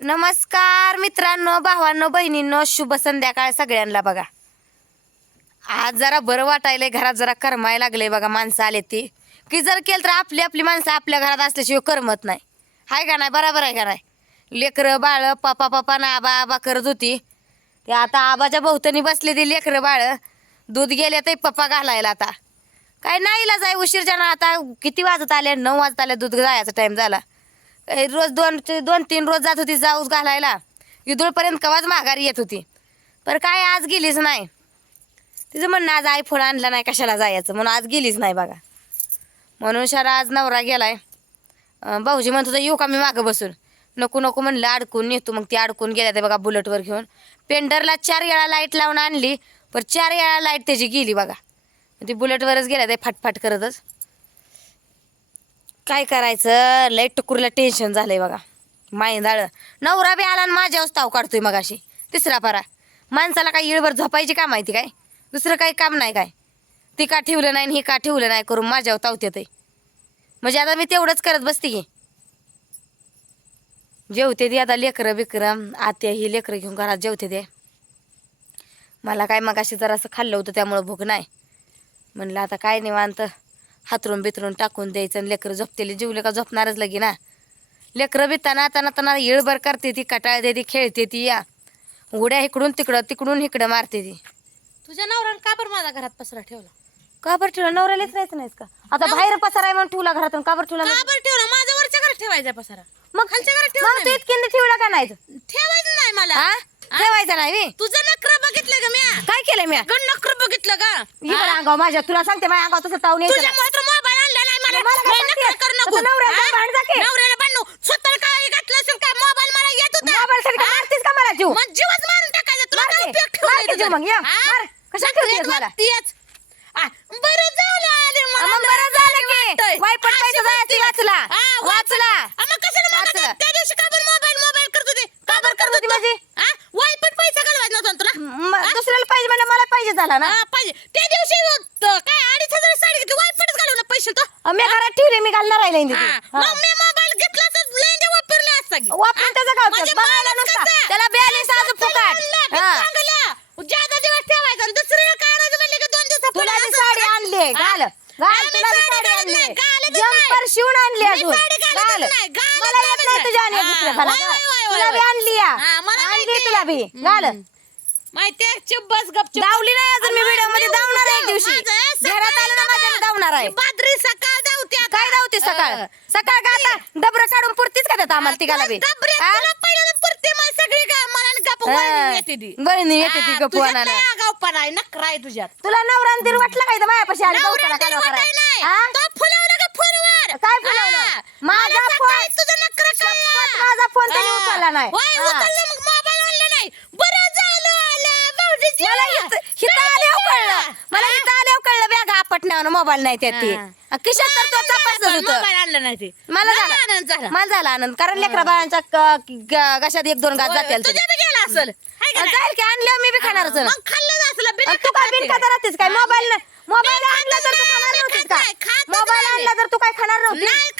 नमस्कार मित्रांनो भावांनो बहिणींनो शुभ संध्याकाळ सगळ्यांना बघा. आज जरा बरं वाटायलंय घरात जरा करमाय लागले बघा माणसं आले ती. की जर केलं तर आपली आपली माणसं आपल्या घरात असल्याशिवाय करमत नाही. हाय का नाही? बरोबर आहे का नाही? लेकरं बाळ पापा पापा ना आबा आबा करत होती. ते आता आबाच्या भोवतणी बसले ती लेकरं बाळ. दूध गेले तर पप्पा घालायला आता. काय नाही इलाज आहे उशीरच्या ना आता किती वाजत आले? नऊ वाजत आले दूध जायचा टाईम झाला. रोज दोन दोन तीन रोज जात होती जाऊस घालायला. इदूळपर्यंत कवाच माघारी येत होती. पर काय आज गेलीच नाही. तिचं म्हणणं आज आयफोन आणला नाही कशाला जायचं? म्हणून आज गेलीच नाही बघा. म्हणून शाला आज नवरा गेलाय. भाऊजी म्हणत होता येऊ का मी मागं बसून? नको नको म्हणलं अडकून नेतो. मग ती अडकून गेल्या ते बघा बुलेटवर घेऊन. पेंडरला चार वेळा लाइट लावून आणली पर चार वेळा लाइट त्याची गेली बघा. ती बुलेटवरच गेल्या ते फाटफाट करतच. काय करायचं? लय टुकुरला टेन्शन झालंय बघा. माईंदाळ नवरा बी आला आणि माझ्यावर ताव काढतोय मगाशी. तिसरा पारा. माणसाला काय इळभर झोपायची का माहिती काय? दुसरं काही काम नाही काय? ती का ठेवलं नाही आणि हे का ठेवलं नाही करून माझ्यावर तावते ते म्हणजे आता मी तेवढंच करत बसते की. जेवते ते आता लेकरं बिकरं. आत्या ही लेकरं घेऊन घरात जेवते ते. मला काय मगाशी जरासं खाल्लं होतं त्यामुळं भूक नाही. म्हणलं आता काय निवांत. हातरून बितरून टाकून द्यायचं आणि लेकरं झोपतेली. जीवले का झोपणारच लगी ना. लेकरं बिताना ताना ताना येळभर करते ती कटाळते ती खेळते ती या. उड्या इकडून तिकडं तिकडून इकडं मारते ती. तुझ्या नवऱ्यानं का बरं माझा घरात पसरा ठेवला? का बरं ठेवला? नवऱ्यालाच राहायचं नाहीस का? आता बाहेर पसार आहे म्हणून ठेवला घरातून. का बरं ठेवला का नाही? बरं ठेवला? माझ्या वरच्या घरात ठेवायचा पसारा. मग खालच्या घरात मग ठेवला तू इतक्यांदा ठेवला का नाही? ठेवायचं नाही मला. हा ठेवायचा नाही बे. तुझं नकर बघितलं का म्या काय केलं मी गण नकर बघितलं का बरं अंगाव माझ्या तुला सांगते माझ्या अंगाव यायचं तुझ्या नाही. मात्र मोबाईल आणला नाही मला मला काय नखरं? करू नको तुझं नवऱ्याला हा? भांड जा की. नवऱ्याला भांडू स्वतःला काय घातलं असेल का मोबाईल मला येत होता का हा? मारतीस का मला जीव मग जीवच मारून टाकायचा तुला मार काय की. उपयोग मार जीव तुझा? मग, या. हा? मार. कशाला नखरे ठेवतेस मला? आ, बरं झालं आले मला मग बरं झालं की. वायपट अशी जायची. वाचला हा, वाचला आ, मग कशाला वाचला. त्या दिवशी का बरं मोबाईल मोबाईल करत होते का बरं करत होती होते माझी? हा? वायपट पैसा घालवायचा नव्हता ना तुला म- दुसऱ्याला पाहिजे म्हणजे मला पाहिजे झाला ना हा, पाहिजे त्या दिवशी त- काय अडीच हजार साडी घेतली वायपटच घालवलं पैसे तो अ, मी घरात ठेवले मी घालणार राहिले हा. मग मी मोबाईल घेतला तर लेंडे वापरले असता की. वापरून हा? त्याचा काय उपयोग? म्हणजे बघायला माणूस नुसता. कसा? त्याला बॅलेन्स आज चांगला फुकाट. आणला, मी हा. चांगला. ज्यादा दिवस ठेवायचा आणि दुसरं काय आणायचं म्हणलं की दोन दिवसात तुला पुन्हा बी असं साडी करा. आणली हा? घाल घाल आम्ही तुला बी साडी साडी घालत आणली नाही, घालतच जम्पर नाही. शिवून आणली मी अजून साडी घालतच घाल नाही, घालत मला येत नाही नाही मी. तुझ्या आणि हा, दुसऱ्या वय, घालायला. वय, वय, तुला बी वय. आणली या हा, मला आणली माहिती. तुला बी घाल माहितीये चिब्बस गपचूप दावली नाही अजून मी व्हिडिओमध्ये आहे एक माझं दिवशी सकाळी घरात आलं ना माझ्या आहे बादरी सकाळ. काय धावते सकाळ. सकाळ का आता डबर काढून पुरतीच का त्यात आम्हाला तिघाला बी डबऱ्यात हा? तुला पहिल्याला पुरते मग सगळी काय मला आणि गप्प वळणी येते ती. बहिणी येते ती हा, गप्पू तुझ्यात आणायला लय आगाऊपणा आहे, नखरा आहे तुझ्यात. तुला वाटलं काय मायापाशी आली नवऱ्याला गवताला तरी कालवा वाटाय करायला? नाही. तो फुलवलं का फोनवर? काय फुलवलं? हा. माझा मला फोन- सकाळी तुझं नखरं कळलं. शपथ माझा फोन हा. उचलला नाही. होय, हा. उचललं मग मोबाईल आणला नाही. बरं झालं आलं, भाऊजीची मला आलं. हित- हिथं आल्यावर कळलं मला हिथं आल्यावर कळलं बॅग आपटण्यावर मोबाईल नाही त्यात ते. किशात तर तो तपासच होतं मोबाईल आणला नाही ते. मला लय झाला आनंद झाला. मला झाला आनंद कारण लेकरा बाळांच्या क- ग- घशात एक दोन होय, जातील तुझ्या बी गेला असेल. हाय का नाही? जाईल की आणल्यावर मी बी खाणारच ना. मग खाल्लं असलं बिना आणि तू काय बिन खाता राहतेस काय. मोबाईल मोबाईल आणला तर तू खाणार नव्हतीस का खात नाही, खातच मोबाईल नाही. आणला तर तू काय खाणार नव्हती नाही,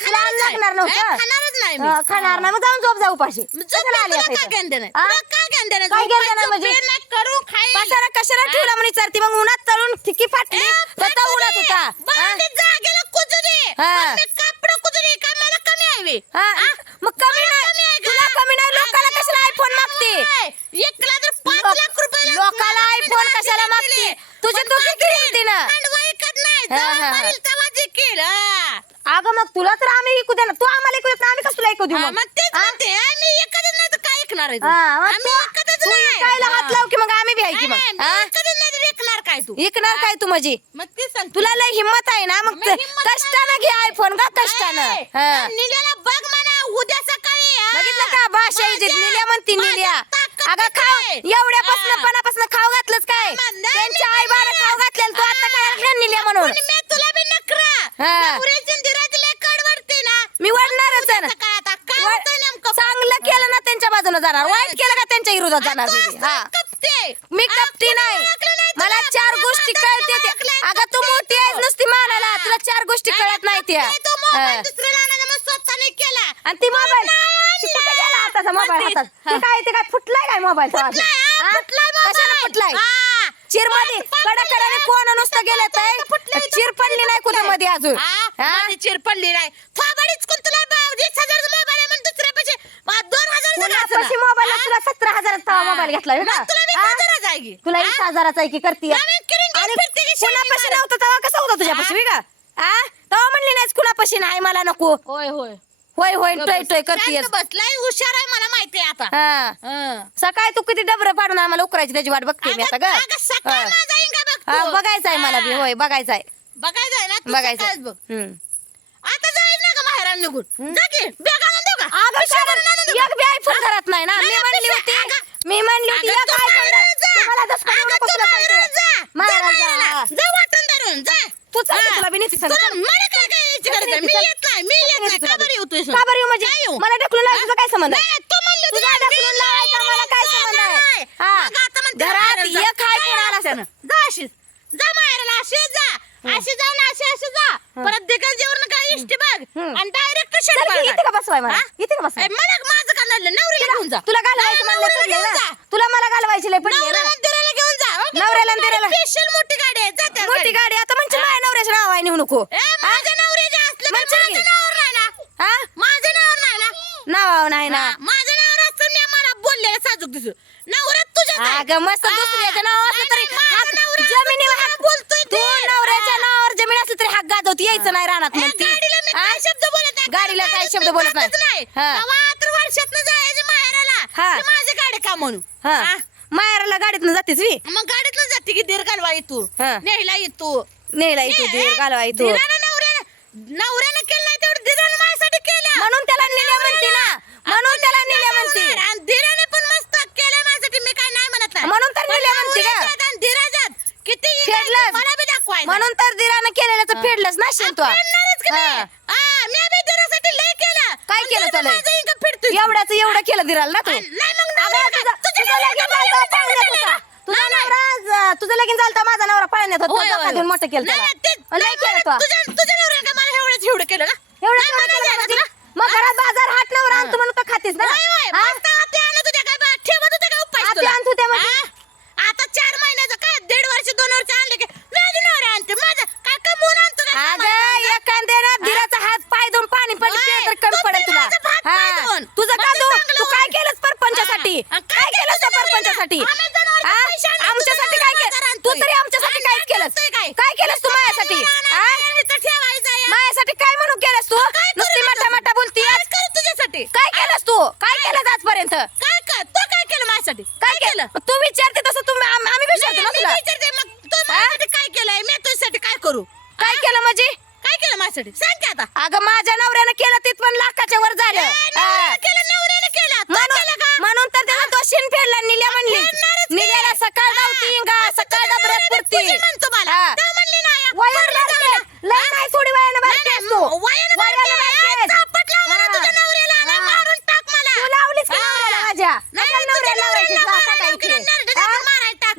लागणार. नव्हतं खाणारच नाही मी. हा, खाणार नाही मग जाऊन झोप जाऊ उपाशी झोप कशाला आली तुला आता काय इथं? घेणं देणं? हा? तुला काय घेणं देणं? काय घेणं देणं झोपायचं म्हणजे? पेन नाही, करू खाईल. पसारा कशाला ठेवला म्हणे विचारते मग उन्हात तळून ठिकी फाटली ए, उन्हात दे. होता बरं, हा? ते जागेला कुजू दे. हा. पण मी कापडं कुजू दे, काय मला कमी आहे बे? हा? हा? मग कमी मला नाही कमी आहे का? तुला कमी नाही लोकाला कशाला आयफोन मागते होय. एकला तर पाच लोक- लाख रुपये लोकाला iPhone कशाला मागते? तुझी तू किती हिमती ना? ऐकत नाही हा, हा, जेव्हा हा. करील तेव्हा जिंकेल. हा. अगं मग तुला तर आम्ही ऐकू दे ना तू आम्हाला ऐकू देत नाही, आम्ही कसं तुला ऐकू देऊ हा, मग मग तेच? म्हणते आम्ही एकच नाही तर काय ऐकणार आहे तू? हा, मग आम्ही तू- एकच तू नाही ऐकायला. हात लाव की मग आम्ही बी ऐकी मग नाही, हा? मी एकच नाही तर ऐकणार काय तू ऐकणार काय तू माझी मग ते सांग तुला लय हिंमत आहे ना मग कष्टानं घे आयफोन का कष्टानं हा. बघ म्हणा उद्या सकाळी हा. बघितलं का भाषा माझ्या- इजित निल्या म्हणती माझ्या निल्या ताकद अगं खाव आहे. एवढ्यापासून हा. पणापासून खाऊ घातलंच काय मग नाही, त्यांच्या मी आई बाळा. खाऊ घातलेलं तू आता काय निल्या म्हणून मी वाढणारच आहे ना. चांगलं केलं ना त्यांच्या बाजूने जाणार. वाईट केलं का त्यांच्या विरोधात जाणार मी. हा. कपटी नाही. मला चार गोष्टी कळते. अगं तू मोठी आहेस नुसती मानायला तुला चार गोष्टी कळत नाही त्या. तो मोबाईल. दुसऱ्याला आणायला मग स्वतःने केला. आणि ती मोबाईल आताचा मोबाईल? हातात. काय ते काय फुटलाय काय मोबाईल? फुटलाय, हा, फुटलाय मोबाईल. कशाने फुटलाय हा. चिरमध्ये कडा कडाने कोण नुसतं गेलं तर चिर पडली नाही कुठं मध्ये अजून हा, चिर पडली नाही थोबाडीच कोण तुला बा- वीस हजाराचा मोबाईल आहे म्हणून दुसऱ्यापाशी बा- दोन कुणापाशी. मोबाईल हा? तुला सतरा हजाराचा. मोबाईल घेतला होय का? तुला वीस हा? हजाराचा आहे की? तुला? वीस हजाराचा आहे की करते नवीन आणि फिरते की कुणापाशी? नव्हता तेव्हा कसा होता तुझ्यापाशी होय का आ तेव्हा म्हणली नाहीस कुणापाशी नाही मला नको होय होय होय होय टोय टोय करते शांत बसलाय हुशार आहे मला माहिती आहे आता हा हं. सकाळी तू किती डबर पाडून आम्हाला उकरायची त्याची वाट बघते मी आता ग अगं- अगं, सकाळ हा. माझा इंगा बघतो. हा, बघायचं आहे मला बी. होय बघायचं आहे बघायचं आहे ना तू बघायचं सकाळच बघ हम्म. आता जाईल ना का बाहेर निघून जा की बॅग आणून देऊ का अगं पिशव्या कारण भरून आणून देऊ का? एक बी आयफोन घरात नाही ना मी नाही, म्हणली होती अगं- मी म्हणली होती अगं, एक तू iPhone माहेराला जा. तुम्हाला दसकं अगं, नको तू तुला माहेराला सांगते. जा. जा माहेराला माहेराला. जा. जा वाटून धरून जा तू चल की हा. तुला बी नेते सांग. तुला चल. मला काय काय यायची गरज आहे? मी चल. येत नाही मी येत नाही का बरं येतोय का बरं येऊ म्हणजे काय येऊ? मला ढकलून लावायचं काय संबंध आहे? नाही, तू म्हणली तुझा ढकलून लावायचा मला काय नाही, संबंध नाही. आहे हा. मग आता म्हणते घरात जा. एक जा आला असं. जा अशीच जा माहेराला अशी जा अशी जा ना अशी अशी जा परत दिगल जेवण काय इष्टी बघ हम्म. आणि डायरेक्ट चल की, इथे का बसवाय मला? इथे का बसवाय मला माझं का नडलं नवरीला घेऊन जा तुला घालवायचं नाही, म्हणलं पडले घेऊन ना जा. तुला मला घालवायची लय पडली ना नवऱ्याला आणि दिराला घेऊन जा नवऱ्याला आणि तुम्हाला दिराला. स्पेशल मोठी गाडी आहे जा त्या मोठी गाडीत. गाडी आता म्हणजे माझ्या नवऱ्याच्या नाव आहे नेऊ नको ए, माझ्या नवऱ्याच्या असलं तर म्हणशील की? माझं नावावर नाही ना हा माझं नावावर नाही ना नाव नाही ना हा, माझं नावावर असतं मी मला बोललेलं साजूक दिसू. नवरा तुझ्या अगं मस्त दुसऱ्याच्या नाव असलं तरी हाक जमिनीवर हाक बोलतोय तू नवऱ्याच्या नावावर जमीन असली तरी हाक गाजवती यायचं नाही रानात ए, म्हणती. गाडीला मी हा? काय शब्द बोलत नाही? गाडीला काय गाडीत शब्द मी बोलत नाही. जातच नाही. हा. तेव्हा तर वर्षातनं जायचं माहेराला. हा. माझी गाडी का म्हणू हा. हा? माहेराला गाडीतनं जातेस वी मग गाडीतनं जाते की दीर घालवा येतो हा. नेहला येतो. इथू ए, दीर घालवा इथू दिरानं नवऱ्यानं नवऱ्यानं केलं नाही तेवढं दिरानं माझ्यासाठी केलं म्हणून त्याला नेल्या म्हणते ना म्हणून त्याला नेल्या म्हणते आणि दिराने पण मस्त केलं माझ्यासाठी मी काय नाही म्हणत नाही म्हणून तर पण नेल्या म्हणते का? नवऱ्याच्यात आणि दिराच्यात किती इंगा आहे ते फेडलंच. मला बी दाखवायचं म्हणून तर दिरानं केलेलं फेडलंच ना शेण तू का? हा. काय केलं त्याला? एवढ्याच एवढं केलं दिराला ना तू अगं, तुझं- का? लगीन झालं काय पाळण्यात केलं? होता. तुझा नाही, नाही. नवरा ज- तुझं लगीन झालं माझा नवरा पाळण्यात होता धक्का देऊन होय. मोठं केलं त्याला ते- लय केलं तू का एवढं केलं का आहे म्हणजे? मग घरात बाजार हाट नवरा आणतो म्हणून तर खातेस ना. हा? मस्त आते आणत होत्या काय बा, ठेवत होत्या का उपाय आते तुला? आणत होत्या म्हणजे? हा? आता चार महिन्याचं काय दीड वर्ष दोन वर्ष आणले की माझं नवरा आणते माझं काय कमवून आणतो का अगं सामान? एखाद्याला दिराचा हात पाय धुवून पाणी पडलं होय. तर कमी तू पडेल बी तुला माझा भात हा. पाय धुवून. तुझं का माझं तू चांगलं तू काय होईल. केलंस आणि काय केलंस त्या हा? आणले, आमच्यासाठी काय केलं. तू तरी आमच्यासाठी काय केलंस. काय? केलंस तू माझ्यासाठी? हा? माझ्यासाठी काय म्हणून केलंस तू? नुसती मटा? मटा बोलती तुझ्यासाठी? काय केलंस तू? काय केलंस आजपर्यंत? काय तू काय केलं माझ्यासाठी? काय केलं? तू विचारते तसं तू आम- आम्ही विचारतो ना तुला. विचारते मग तू माझ्यासाठी काय केलंय? मी तुझ्यासाठी काय करू? काय केलं म्हणजे काय केलं माझ्यासाठी? सांग की आता. अगं माझ्या नवऱ्यानं केलं ते पण लाखाच्या वर झालं. हा. केलं नवऱ्यानं केलं. तू म्हणून केलं का? म्हणून तर त्याला दोषीन फेडला निल्या म्हणली. निल्याला सकाळ इंगा असं सकाळ डबऱ्यात पुरती म्हणतो मला म्हणली नाही. लय नाही थोडी तू. मला. तुझ्या नवऱ्याला आणि. मारून टाक मला तू लावलीस की. नवऱ्याला माझ्या नाही, नवऱ्याला लावायची? नवऱ्याला जा, मारायला टाकायची. की नरड्याला हा? मारायला टाक.